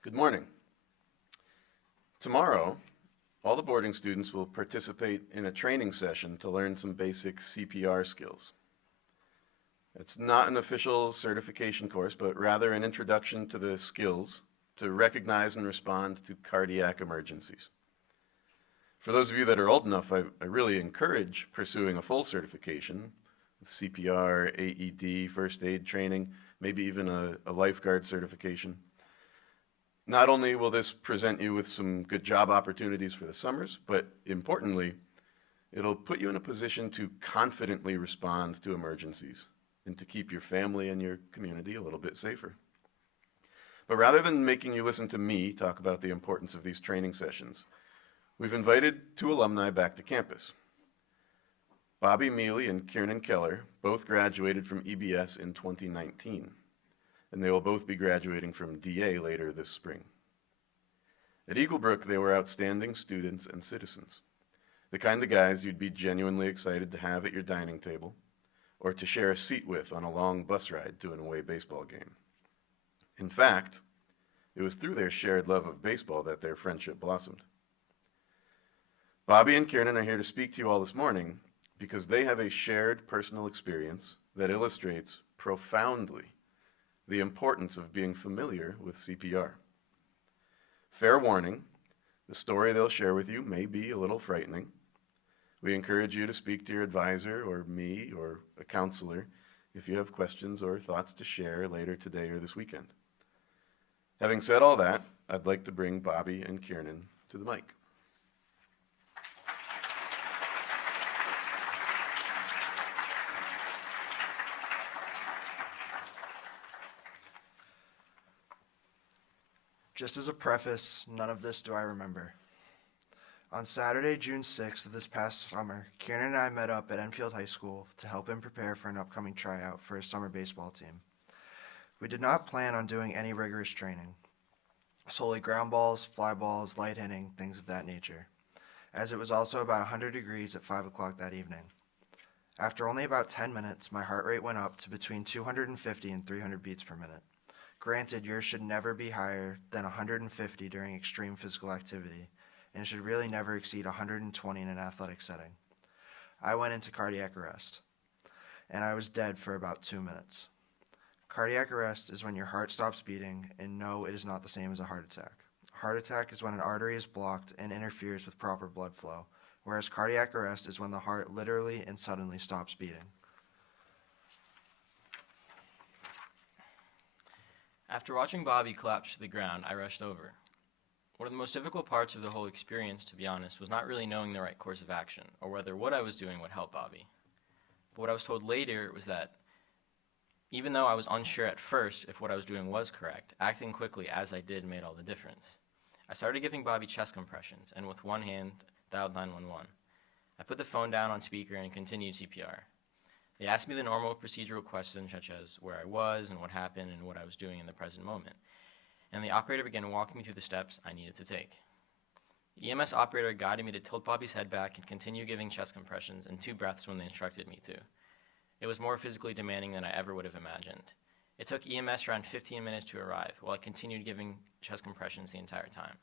Good morning. Tomorrow, all the boarding students will participate in a training session to learn some basic CPR skills. It's not an official certification course, but rather an introduction to the skills to recognize and respond to cardiac emergencies. For those of you that are old enough, I really encourage pursuing a full certification with CPR, AED, first aid training, maybe even a lifeguard certification. Not only will this present you with some good job opportunities for the summers, but importantly, it'll put you in a position to confidently respond to emergencies and to keep your family and your community a little bit safer. But rather than making you listen to me talk about the importance of these training sessions, we've invited two alumni back to campus. Bobby Miele and Kiernan Keller both graduated from EBS in 2019. And they will both be graduating from DA later this spring. At Eaglebrook, they were outstanding students and citizens, the kind of guys you'd be genuinely excited to have at your dining table or to share a seat with on a long bus ride to an away baseball game. In fact, it was through their shared love of baseball that their friendship blossomed. Bobby and Kiernan are here to speak to you all this morning because they have a shared personal experience that illustrates profoundly the importance of being familiar with CPR. Fair warning, the story they'll share with you may be a little frightening. We encourage you to speak to your advisor or me or a counselor if you have questions or thoughts to share later today or this weekend. Having said all that, I'd like to bring Bobby and Kiernan to the mic. Just as a preface, none of this do I remember. On Saturday, June 6th of this past summer, Kiernan and I met up at Enfield High School to help him prepare for an upcoming tryout for his summer baseball team. We did not plan on doing any rigorous training, solely ground balls, fly balls, light hitting, things of that nature, as it was also about 100 degrees at 5 o'clock that evening. After only about 10 minutes, my heart rate went up to between 250 and 300 beats per minute. Granted, yours should never be higher than 150 during extreme physical activity, and should really never exceed 120 in an athletic setting. I went into cardiac arrest, and I was dead for about 2 minutes. Cardiac arrest is when your heart stops beating, and no, it is not the same as a heart attack. A heart attack is when an artery is blocked and interferes with proper blood flow, whereas cardiac arrest is when the heart literally and suddenly stops beating. After watching Bobby collapse to the ground, I rushed over. One of the most difficult parts of the whole experience, to be honest, was not really knowing the right course of action, or whether what I was doing would help Bobby. But what I was told later was that, even though I was unsure at first if what I was doing was correct, acting quickly as I did made all the difference. I started giving Bobby chest compressions, and with one hand, dialed 911. I put the phone down on speaker and continued CPR. They asked me the normal procedural questions such as where I was and what happened and what I was doing in the present moment. And the operator began walking me through the steps I needed to take. The EMS operator guided me to tilt Bobby's head back and continue giving chest compressions and 2 breaths when they instructed me to. It was more physically demanding than I ever would have imagined. It took EMS around 15 minutes to arrive, while I continued giving chest compressions the entire time.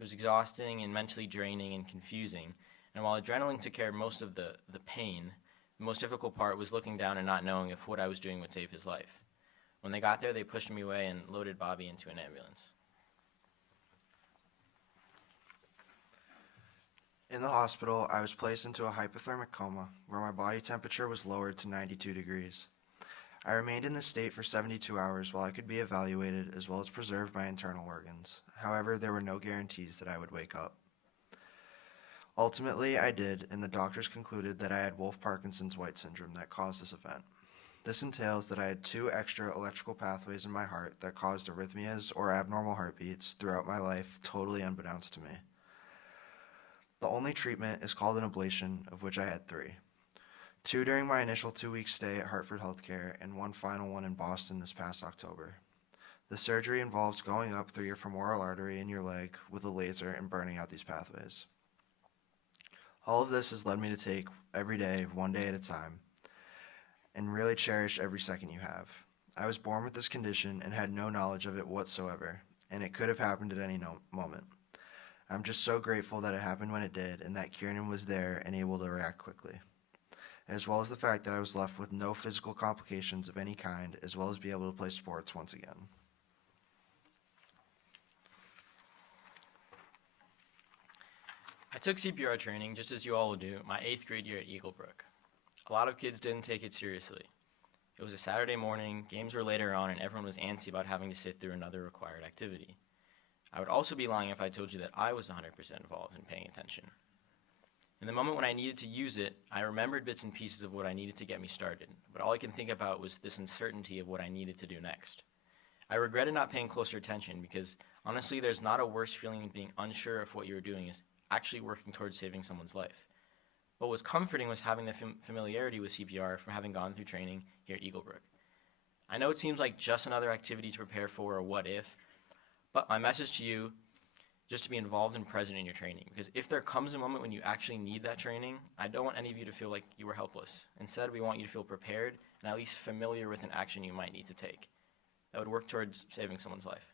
It was exhausting and mentally draining and confusing, and while adrenaline took care of most of the pain, the most difficult part was looking down and not knowing if what I was doing would save his life. When they got there, they pushed me away and loaded Bobby into an ambulance. In the hospital, I was placed into a hypothermic coma where my body temperature was lowered to 92 degrees. I remained in this state for 72 hours while I could be evaluated as well as preserve my internal organs. However, there were no guarantees that I would wake up. Ultimately, I did, and the doctors concluded that I had Wolff-Parkinson's-White syndrome that caused this event. This entails that I had 2 extra electrical pathways in my heart that caused arrhythmias or abnormal heartbeats throughout my life, totally unbeknownst to me. The only treatment is called an ablation, of which I had 3. 2 during my initial 2-week stay at Hartford Healthcare, and 1 final one in Boston this past October. The surgery involves going up through your femoral artery in your leg with a laser and burning out these pathways. All of this has led me to take every day, 1 day at a time, and really cherish every second you have. I was born with this condition and had no knowledge of it whatsoever. and it could have happened at any moment. I'm just so grateful that it happened when it did, and that Kiernan was there and able to react quickly, as well as the fact that I was left with no physical complications of any kind, as well as be able to play sports once again. I took CPR training just as you all would do my 8th grade year at Eaglebrook. A lot of kids didn't take it seriously. It was a Saturday morning, games were later on, and everyone was antsy about having to sit through another required activity. I would also be lying if I told you that I was 100% involved in paying attention. In the moment when I needed to use it, I remembered bits and pieces of what I needed to get me started, but all I could think about was this uncertainty of what I needed to do next. I regretted not paying closer attention because, honestly, there's not a worse feeling than being unsure if what you're doing is actually working towards saving someone's life. What was comforting was having the familiarity with CPR from having gone through training here at Eaglebrook. I know it seems like just another activity to prepare for or what if, but my message to you, just to be involved and present in your training. Because if there comes a moment when you actually need that training, I don't want any of you to feel like you were helpless. Instead, we want you to feel prepared and at least familiar with an action you might need to take that would work towards saving someone's life.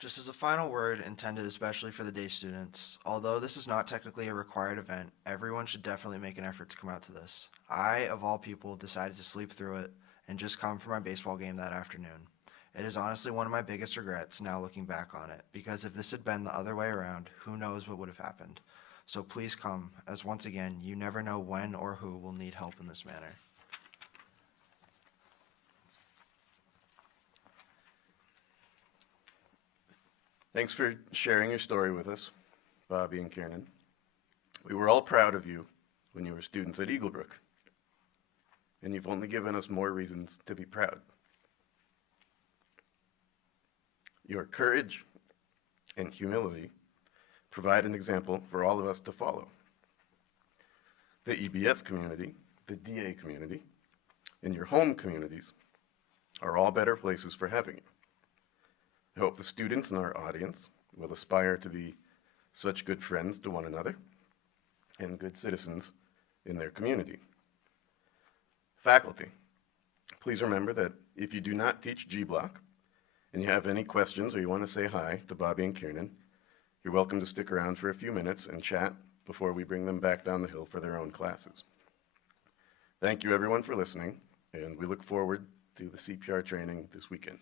Just as a final word intended especially for the day students, although this is not technically a required event, everyone should definitely make an effort to come out to this. I, of all people, decided to sleep through it and just come for my baseball game that afternoon. It is honestly one of my biggest regrets now looking back on it, because if this had been the other way around, who knows what would have happened. So please come, as once again, you never know when or who will need help in this manner. Thanks for sharing your story with us, Bobby and Kiernan. We were all proud of you when you were students at Eaglebrook, and you've only given us more reasons to be proud. Your courage and humility provide an example for all of us to follow. The EBS community, the DA community, and your home communities are all better places for having you. I hope the students in our audience will aspire to be such good friends to one another and good citizens in their community. Faculty, please remember that if you do not teach G Block and you have any questions or you want to say hi to Bobby and Kiernan, you're welcome to stick around for a few minutes and chat before we bring them back down the hill for their own classes. Thank you everyone for listening, and we look forward to the CPR training this weekend.